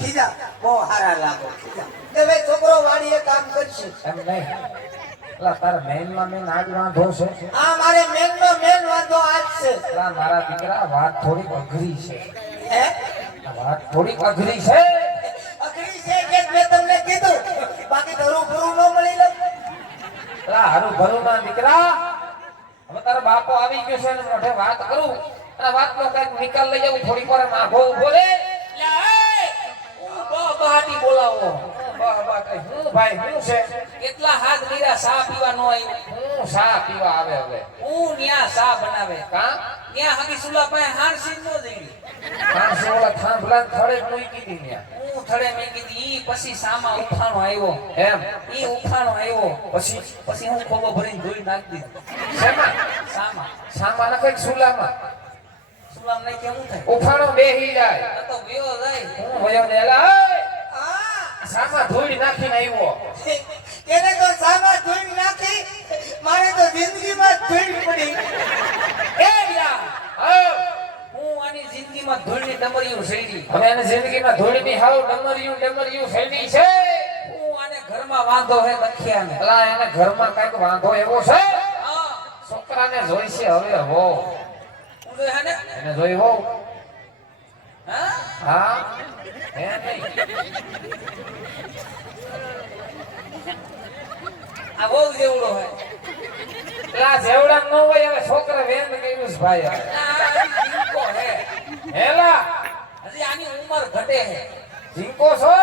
ખીજા બહુ સારા લાગો કે ભાઈ છોકરો વાડીએ કામ કરશે. એમ નહીં એટલે તારા મેનમાં મેન આજ વાંધો છે. આ મારે મેન નો મેન વાંધો આજ છે. એટલે મારા દીકરા વાત થોડીક અઘરી છે. હે? વાત થોડીક અઘરી છે. અઘરી છે કે મેં તમને કીધું. બાકી ફરું ન મળી લે. એટલે હારું ભરું ના દીકરા. હવે તારો બાપો આવી ગયો છે મોઢે વાત કરું. અને વાતનો કંઈક નિકાલ લઈ જાઉં થોડીક વાર આમ ઊભો રે! હું બહાટી બોલાવો. ભાઈ હું છે? કેટલા હાથ લીધા સા પીવા નો હું શા પીવા આવે હવે? હું ન્યા સા બનાવે? કા? ત્યાં હકી સુલા પાસે હારસી નો દેવી પાંચસો ઓલા થાંભલા થડે મૂકી દીધી ન્યા. હું થડે મેં કીધી ઈ પછી સામા ઉઠાણો આવ્યો એમ? ઈ ઉઠાણો આવ્યો પછી? પછી હું ખોબો ભરીને ધોઈ નાખી દીધો. સામા સામા. સામાન કંઈક સુલામાં. સુલામ નહીં કેવું થાય? ઉફાણો બેહી જાય. તો વયો જાય. હું વયો દેલા ઓય! સામા ધૂળ નાખીને આવ્યો. એને તો સામા ધોઈ નાખી મારે તો જિંદગીમાં ધોઈ ધૂળ પડી. એ યા હું આની જિંદગીમાં ધૂળની ડમરીયું સૈડી હવે એને જિંદગીમાં ધૂળની હાવ ડમરીયું ડમરીયું ફેલી છે. હું આને ઘરમાં વાંધો હે લખ્યાને અલા એને ઘરમાં કંઈક વાંધો એવો છે? હા. છોકરાને જોઈશે હવે હો. હું જોઈ હે ને? એને જોઈ હો. હા? હા? હે આ બહુ જેવડો જેવડા ન હોય હવે છોકરા વેન કર્યું ભાઈ. હેલા. હજી આની ઉંમર ઘટે હે. જીંકો છો?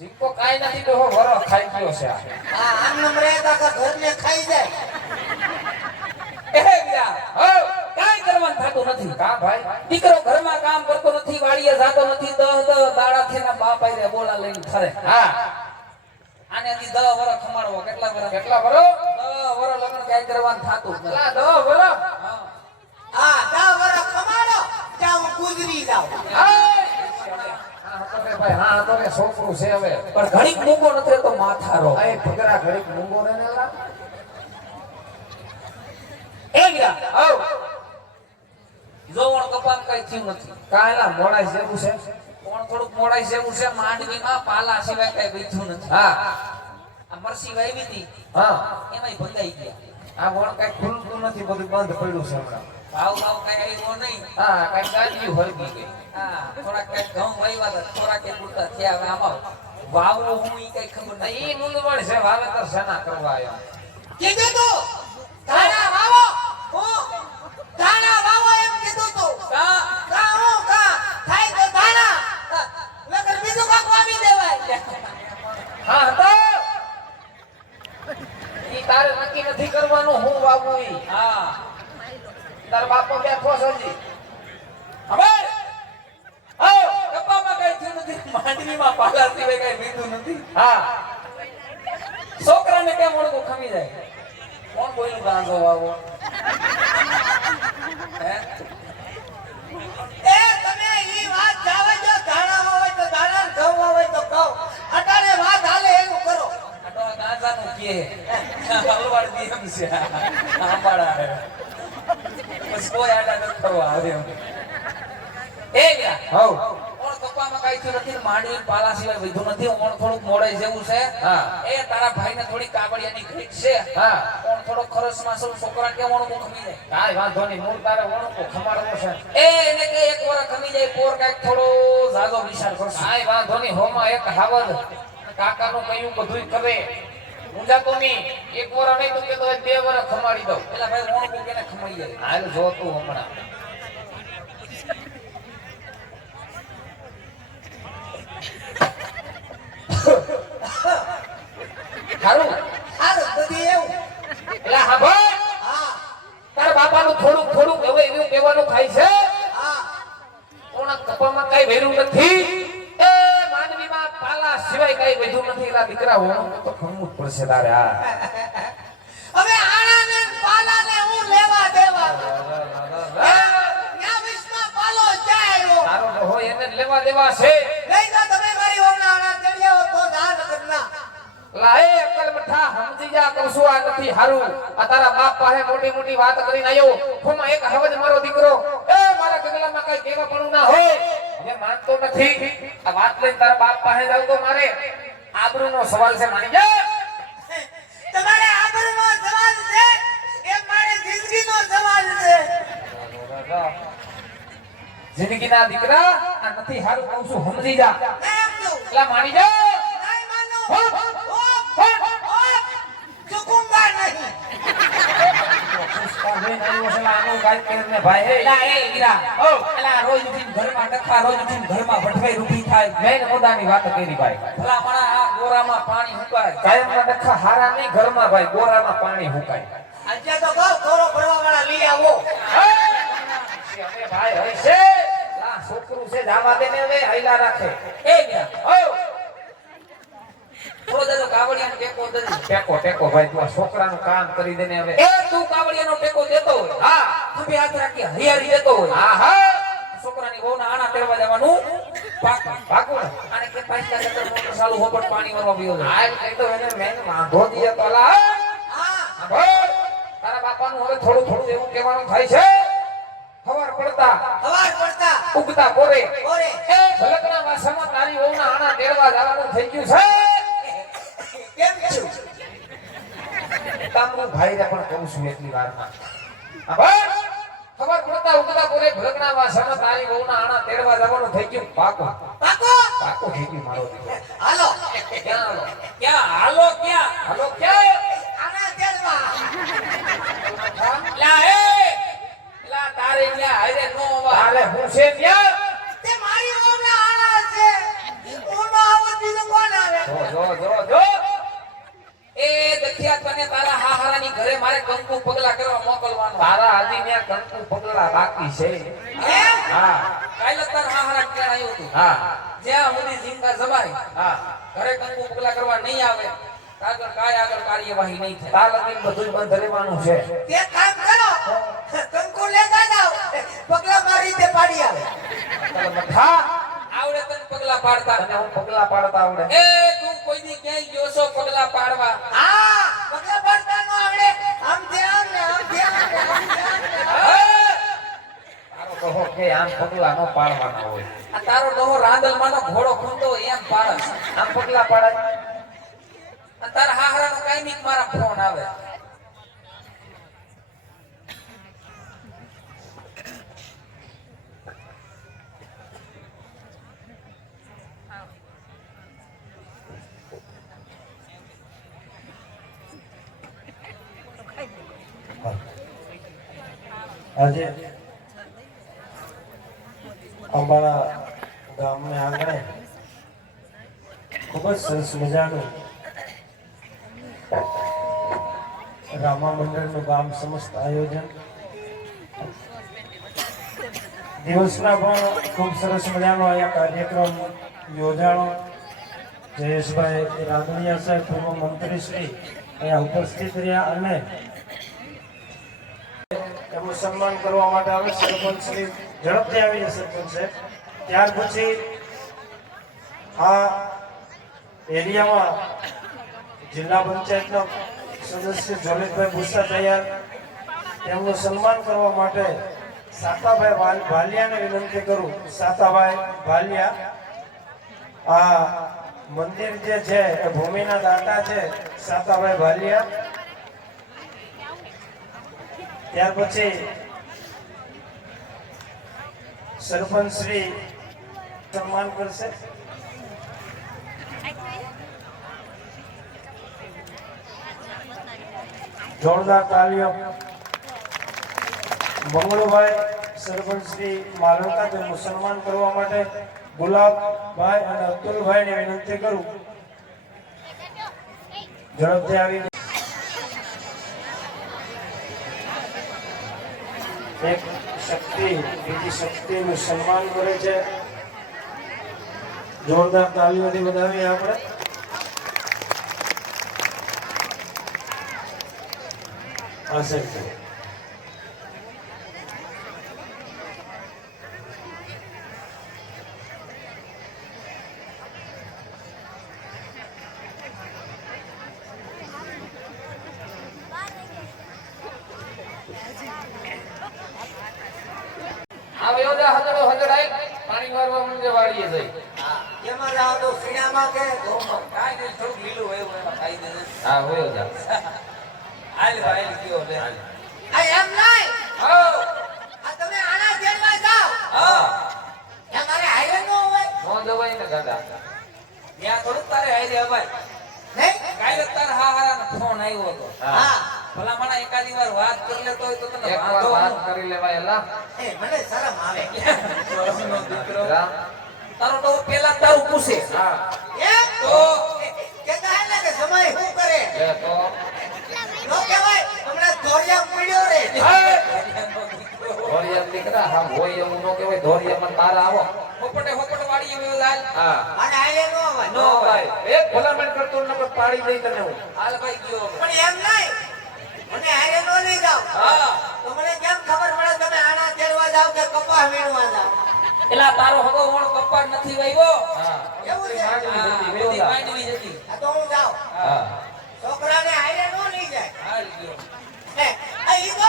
જીંકો કાઈ નથી તો વરો ખાઈ ગયો છે આ. આમ રહેતા કે ઘરને ખાઈ જાય. એ હો કાંઈ કરવાનું થતું નથી. કા ભાઈ? દીકરો ઘરમાં કામ કરતો નથી વાડીએ જાતો નથી દહ દહ દાડા થેના બાપ આઈને બોલા લઈને ફરે. હા. આને હજી દહ વર ખમાડવો કેટલા વર કેટલા વર દહ વર લગ્ન કાંઈ કરવાનું થતું કેટલા દહ વર હા. દહ વર ખમાડો ત્યાં હું ગુજરી જાઉં. હા તો રે ભાઈ હા તો રે છોકરું છે હવે. પણ ઘડીક મૂકો નથી તો માથારો આ એ ફકરા ઘડીક મૂંગો ને ને એ વીરા આવ જોવણ કપામ કઈ થયું નથી. કાયલા મોડાઈ જેવું છે? કોણ થોડુંક મોડાઈ જેવું છે? માંડવીમાં પાલા સિવાય કઈ બીજું નથી. હા. આ મરસી વાવી હતી. હા. એમાંય ભંગાઈ ગયા. આ વણ કઈ ખુલતું નથી બધું બંધ પડ્યું છે હમણાં. ભાવ ભાવ કઈ આવ્યો નહીં. હા કઈ ગાડીયું હરગી ગઈ. હા થોડાક કઈ ઘઉં વાવ્યા હતા થોડાક એક પૂરતા થયા હવે આમાં વાવો હું ઈ કઈ ખબર નહીં ઈ મૂંદવણ છે વાવેતર શેના કરવા આવ્યા? કીધું તું ધાણા વાવો હું ધાણા વાવો એમ તારે નક્કી નથી કરવાનું હું. વાવું હા તાર બાપો બેઠો હજી હવે આવ કપામાં થયું નથી માંડવીમાં પાલા સિવાય કઈ બીજું નથી હા છોકરાને કેમ ઓળખું? ખમી જાય. કોણ બોલ્યું ગાંધો વાવો હે એ તમે ઈ વાત જાવે જો ધાણા વાવે તો ધાણા ને ઘઉં વાવે તો ઘઉં અટાણે વાત હાલે એવું કરો ગાંજાનું કે હલવાડ એમ છે. આંબાડા હે બસ કોઈ આડા નથી કરવા આવે એમ. એ ગયા હવ. ઓણ કપામાં કઈ થયું નથી માંડવી પાલા સિવાય વધુ નથી. ઓણ થોડુંક મોડાઈ જેવું છે. હા. એ તારા ભાઈને થોડી કાગળિયાની ઘીટ છે. હા. ઓણ થોડો ખરસમાં સૌ છોકરા કે ઓણ મુખ ખમી જાય કાંઈ વાંધો નહીં મૂળ તારે ખમાડવો છે. એ એને કે એક વાર ખમી જાય પોર કાંઈક થોડો જાગો વિચાર કરશે. કાંઈ વાંધો નહીં હોમાં એક હાવજ. કાકાનું કયું બધુંય કરે ઊંઝા કોમી એક વર નહીં તો કે તો બે વર ખમાડી દઉં. પેલા ભાઈ રોણ મુખ કેને ખમાઈ જાય હાલ જો તું હમણાં. હારું? હારું બધી એવું. એટલે હા ભાઈ હા. તારા બાપાનું થોડુંક થોડું હવે એવું કહેવાનું થાય છે. હા. કોણા કપામાં કઈ વેરું નથી. પાલા સિવાય કઈ વધુ નથી. એલા દીકરા હોવાનું તો ખમવું પડશે તારે આ હવે આણા ને પાલાને હું લેવા દેવા? ત્યાં વિશ્વમાં પાલો જાય તારો તો હોય એને લેવા દેવા છે. લઈ જા તમે મારી વહુના આણા ચડ્યા તો દાન કરના લા અકલ મઠા સમજી જા કહું છું આ નથી હારું. આ તારા બાપ પાસે મોટી મોટી વાત કરીને આવ્યો. હું એક હવજ મારો દીકરો. એ મારા ગગલામાં કઈ કેવા પણ ના હોય. હવે માનતો નથી. આ વાત લઈને તારા બાપ પાસે જાવ તો મારે આબરૂ નો સવાલ છે માની જા તમારે આબરૂ નો સવાલ છે એ મારે જિંદગી નો સવાલ છે? જિંદગી ના દીકરા આ નથી હારું કહું છું સમજી જા. એટલા માની જા નહીં માનું ઓપ, ઓપ, ઓપ. ચૂકુંગા નહીં એલા એ હીરા ઓ એલા રોજ ઉઠીને ઘરમાં ડખા રોજ ઉઠીને ઘરમાં ભટવાઈ ઊભી થાય મેં મુદ્દાની વાત કરી ભાઈ આ ગોરામાં પાણી હુકાય તો કહું છોકરું છે જાવા દે હવે હૈલા રાખે એ દાદો કાવડિયાનો ટેકો દેજે ટેકો ટેકો ભાઈ તું આ છોકરાનું કામ કરી દે હવે. એ તું કાવડિયાનો ટેકો દેતો હોય. હા ખભે હાથ રાખી હરિયાળી દેતો હોય. હા હા. છોકરાની વહુના આણા તેડવા જવાનું. ભાગો ને કે પાંચ લાખ અંદર મોટર ચાલુ હોપટ પાણી વરવા પીવો આ એમ કહી એને મેં વાંધો દીધો તો હા. હા તારા બાપાનું હવે થોડું થોડું એવું કહેવાનું થાય છે. ખબર પડતા. હવાર પડતા. ઉગતા પોરે. ઓરે એ ભલકના વાસામાં તારી વહુના આણા તેડવા જવાનું થઈ ગયું છે કેમ છું તામનું ભાઈને પણ કહું છું એટલી વારમાં. હા ભાઈ ખબર પડતા ઉગતા પોરે ભરગના વાસણ તારી વહુના આણા તેડવા જવાનું થઈ ગયું? પાકો. પાકો. પાકો થઈ ગયું મારો દીકરો. હાલો. ક્યાં ક્યાં? હાલો ક્યાં? હાલો ક્યાં? આણા તેડવા લા એ. લા તારે ક્યાં હારે નો અવાજ. હાલે હું છે ત્યાં? તે મારી વહુના આણા છે. ઓનો આવો આવું કોણ આવે? જો જો જો જો. એ દખિયા તને તારા હાહારાની ઘરે મારે કંકુ પગલા કરવા મોકલવાનો. તારા હજી ત્યાં કંકુ પગલા બાકી છે. હા? કાલે તાર હાહારા ક્યાં આવ્યું હતું હા. જ્યાં ઘરે કંકુ પગલા કરવા નહીં આવે આગળ કાય આગળ કાર્યવાહી નહીં થાય. તાર લગીન બધું બંધ રહેવાનું છે. તે કામ કરો. કંકુ લેતા જાઓ પગલા મારી પાડી આવે. મઠા આવડે તને પગલા પાડતા. તને હું પગલા પાડતા આવડે? એ તું કોઈ દી ક્યાંય ગયો છો પગલા પાડવા? હા પગલા પાડતા નો આવડે. આમ ધ્યાન ને આમ ધ્યાન ને આમ ધ્યાન ને આમ. તારો કહો કે આમ પગલા ન પાડવાના હોય. આ તારો ડોહો રાંદલમાંનો ઘોડો ખૂંદો હોય એમ પાડસ આમ પગલા પાડે? અને તારા હાહરાનો કાંઈ નહીં મારા ફોન આવે. આજે અમારા ગામને આંગણે ખૂબ જ સરસ મજાનું રામા મંડળનું ગામ સમસ્ત આયોજન. દિવસના પણ ખૂબ સરસ મજાનો અહીંયા કાર્યક્રમ યોજાણો. જયેશભાઈ રાદડિયા સાહેબ પૂર્વ મંત્રી શ્રી અહીંયા ઉપસ્થિત રહ્યા અને સન્માન કરવા માટે આવે સરપંચ શ્રી ઝડપથી આવીએ સરપંચ સાહેબ. ત્યાર પછી આ એરિયામાં જિલ્લા પંચાયતના સદસ્ય જોલિતભાઈ ભૂસા તૈયાર તેમનું સન્માન કરવા માટે સાતાભાઈ ભાલિયાને વિનંતી કરું. સાતાભાઈ ભાલિયા આ મંદિર જે છે, એ ભૂમિના દાતા છે સાતાભાઈ ભાલિયા ત્યાર પછી સરપંચ શ્રી સન્માન કરશે. જોરદાર તાલીઓ. મંગળભાઈ, સરપંચ શ્રી માલવતા તેમનું સન્માન કરવા માટે ગુલાબભાઈ અને અતુલભાઈને વિનંતી કરું. ઝડપથી આવી એક શક્તિ બીજી શક્તિનું સન્માન કરે છે. જોરદાર તાલીઓથી બધાવીએ આપણે અસંખ્ય આવે યોદા હજડો હજડાય પાણી વારવા મંદિર વાળીએ જઈ હા, કેમાં જાઓ તો શિયાળામાં કે ઘઉંમાં? કાંઈ નહીં, થોડુંક લીલું હોય એવું એમાં ખાઈ દેજે. હા હોય જા હાલ ભાઈ, હાલ કયો લે. આ એમ નહીં. હાઉ. આ તમે આના જેલમાં જાઓ. હા. એમ મારે હાઈવે ન હોય. નો દવાઈ ને ગાડા ત્યાં થોડુંક કાલે તારે હા હારાનો ફોન આવ્યો હતો. હા. ભલા માણસ એકાદી વાર વાત કરી લેતો હોય તો તને વાંધો વાત કરી લેવાય એલા એ, મને શરમ આવે. ઘરનો દીકરો. તારો ડોહો પેલા તારું પૂછે. હા. એમ? તો? કહેતા હે ને કે સમય શું કરે? એ તો? નો કહેવાય, હમણાં ધોળિયા પડ્યો રે. ધોરિયા દીકરા. હા હોય એવું નો કહેવાય. ધોરિયા માં તારા આવો. હોપટે હોપટ વાળી એવી લાલ હા અને હાઈવે નો હોય. નો ભાઈ એક ભલામણ કરતો ન પર પાડી દઈ તને હું હાલ ભાઈ ગયો પણ એમ નહીં. મને હાઈવે નો લઈ જાવ હા તો મને કેમ ખબર પડે તમે આના તેડવા જાવ કે કપા વીણવા જાવ એલા તારો હગો વણ કપા નથી વાવ્યો હા એવું છે? માંડવી માંડવી જતી. આ તો હું જાવ હા છોકરાને હાઈવે નો લઈ જાય. હાલ ગયો. એ આ ઈ તો.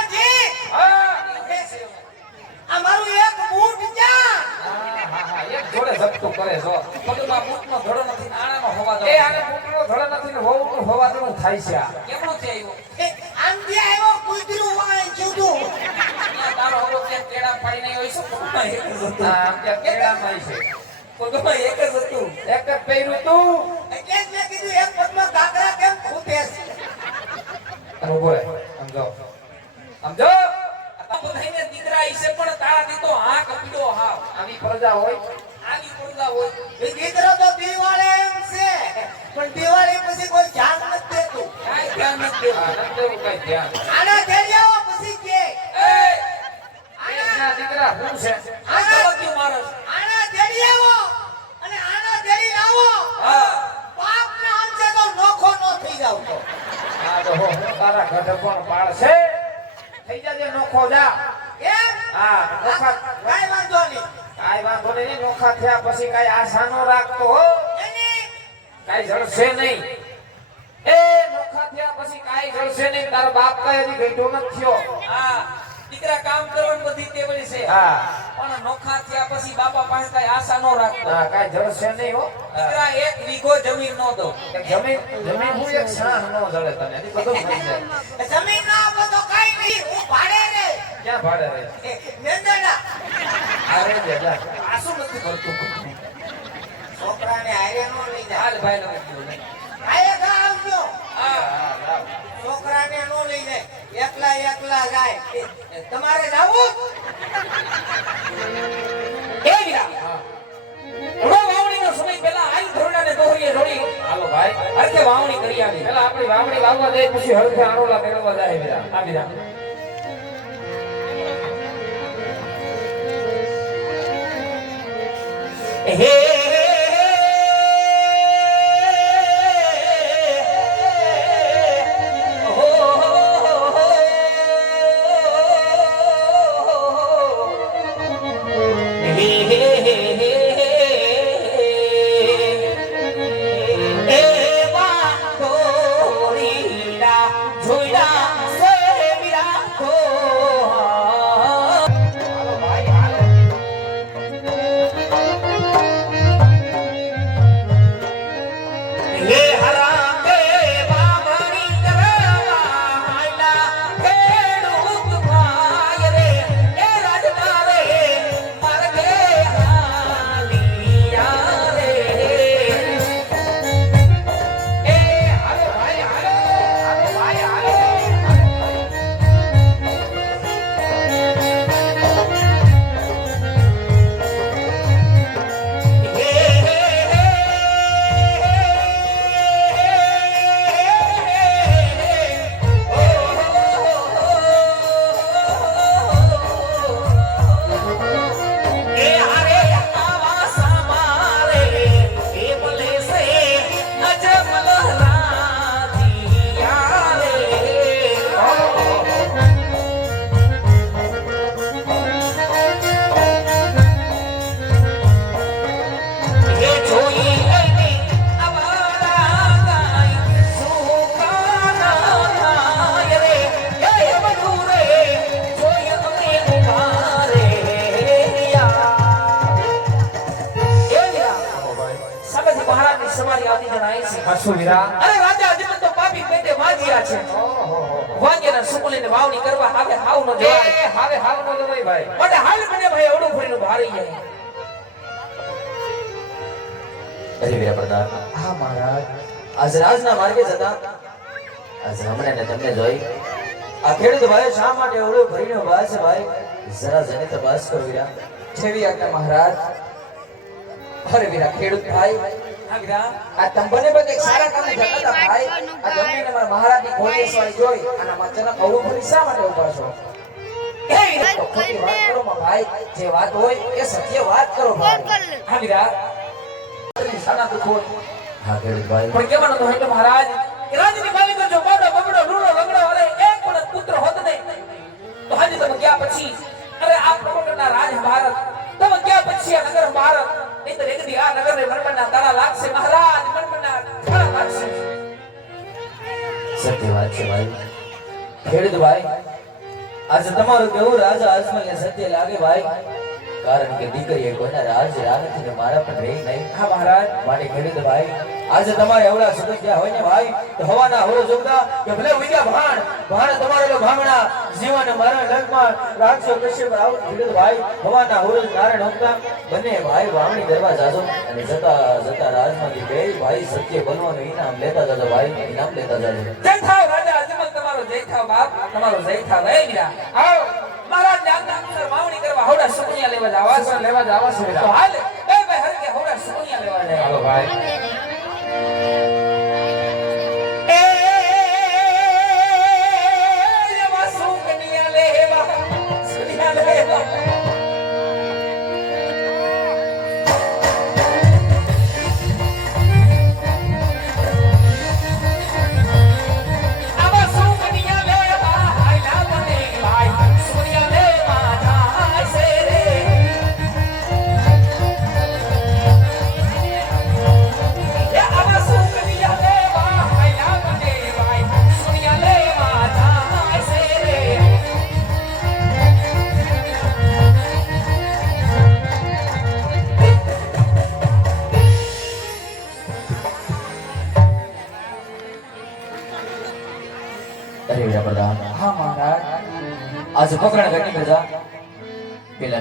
હા આ મારું એક બૂટ ક્યાં? એક જોડે ઝપટું કરે છો પગમાં બૂટનો ધડો નથી નાણાનો હોવા દો. એ આને કૂતરો ધડો નથી ને હોવું હોવા દો થાય છે આ. કેમનો છે આવ્યો? આમ જે આવ્યો કૂતરું હોય જુદું તારો તારો કે કેડા કેળા પાડીને હોય છે? પગમાં એક જ હતું. આમ આમ કેડા કેળામાં છે. પગમાં એક જ હતું. એક જ પહેર્યું તું એટલે મેં કીધું એક પગમાં કાકરા કેમ ખૂટે છે? બોલે સમજો રહે. હશે પણ તારાથી તો હા કપીડો હાવ. આવી પ્રજા હોય આવી પ્રજા હોય. એ દીકરો તો દિવાળે એમ છે પણ દિવાળી પછી કોઈ ધ્યાન નથી દેતું કાઈ ધ્યાન નથી દેતું. દેવું ધ્યાન. આના ઘેરિયાઓ પછી કે એ, આના દીકરા હું છે આ ધબક્યું માણસ. આના ઘેરિયાઓ અને આના ઘેરી લાવો હા. પાપ ને અંતે તો નોખો નો થઈ જાવ તો આ તો હો, તારા ગઢ પણ પાડશે થઈ જાજે નોખો જા હા નોખા કાંઈ વાંધો નહીં. કાઈ વાંધો નહીં નોખા થયા પછી કાંઈ આશા નો રાખતો હો. કાંઈ જળશે નહીં. એ નોખા થયા પછી કાઈ જળશે નહીં. તારો બાપ કાંઈ હજી ગઈઢો નથી થયો. હા, દીકરા કામ કરવાની બધી ટેવડી છે. હા. પણ નોખા થયા પછી બાપા પાસે કઈ આશા નો રાખતો. હા કઈ જળશે નહીં હો. દીકરા એક વીઘો જમીન નો દો. જમીન જમીન હું એક સાહ નો જળે તને બધું થઈ જાય. જમીન નો આપો તો કાંઈ નહીં હું ભાડે રે. ક્યાં ભાડે રે? નંદડા. અરે બેટા આસુ નથી કરતું છોકરાને હારે નો લઈ જાય હાલ ભાઈ નો. આયે ગા આવજો. છોકરાને નો લઈ જાય એકલા એકલા જાય. તમારે જાવું? એ વીરા હા. વાવણીનો સમય પહેલા આઈ ધોરણાને દોરીએ દોરી હાલો ભાઈ. હરખે વાવણી કરી આવી. પેલા આપણી વાવણી વાવવા જાય પછી આરોલા આ હે આજ રાજના માર્ગે જતા અજરામણે રમણે તમને જોઈ આ ખેડૂત ભાઈ શા માટે ઓળો ભરીનો છે ભાઈ? જરા જને તપાસ કરો વીરા. છેવી આજ્ઞા મહારાજ અરે વીરા ખેડૂત ભાઈ સારા ભાઈ. મહારાજની ઘોડી જોઈ, અને આ અચાનક અવળું શા માટે ઊભા છો? જે વાત હોય એ સત્ય વાત કરો ભાઈ. પણ કહેવાનું તો એટલે મહારાજ રાજની માલિકો જો બાબા બબડો લૂણો લંગડો અરે એક પણ પુત્ર હોત ને તો હાજે તમે ગયા પછી અરે આ પ્રકટના રાજ ભારત તમે ગયા પછી આ નગર ભારત નહીં તો એક દી આ નગરને મરમણના તાળા લાગશે. મહારાજ મરમણના તાળા લાગશે. સત્ય વાત છે ભાઈ. ખેડૂત ભાઈ આજે તમારું કેવું રાજા આસમાને સત્ય લાગે ભાઈ? કારણ કે દીકરીએ કોઈના રાજ રાહ ને મારા પણ રહી નહીં. હા મહારાજ? માટે ખેડૂત ભાઈ. આજે તમારે એવડા સુગંધ્યા હોય ને ભાઈ, તો હવાના હોરો જોગતા કે ભલે ઉગ્યા ભાણ ભાણ તમારે ભાંગણા જીવન મરણ લગમાં રાખશો આવ ખેડૂત ભાઈ. હવાના હોરો નારાયણ હોગતા બંને ભાઈ વાવણી કરવા જાજો. અને જતા જતા રાજમાંથી બે ભાઈ સત્ય બનવાનું ઇનામ લેતા જાજો ભાઈ. ઇનામ લેતા જાજો. જય થાવ રાજા અજમલ તમારો જય થાવ બાપ, તમારો જય થાવ. હે આવો મહારાજ ને આજ્ઞા અનુસાર વાવણી કરવા હોડા સુકનિયા લેવા જવા છે લેવા જવા છે તો હાલ. બે બે હરકે હોડા સુકનિયા લેવા જાય હાલો ભાઈ.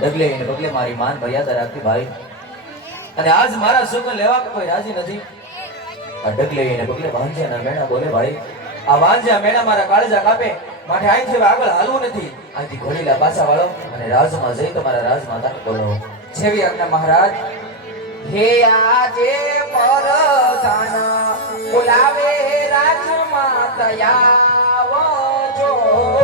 ડગલે એને પગલે મારી માન મર્યાદા રાખતી ભાઈ. અને આજ મારા સુખ લેવા કોઈ રાજી નથી. આ ડગલે એને પગલે ભાંજ્યાના મેણા બોલે ભાઈ. આ વાંજ્યા મેણા મારા કાળજા કાપે. માટે અહીંથી આગળ હાલવું નથી. અહીંથી ઘોડીલા પાછા વાળો અને રાજમાં જઈ તમારા રાજમાતા બોલો. જેવી આજ્ઞા મહારાજ. હે આજે પરસાના બોલાવે રાજમાતા આવજો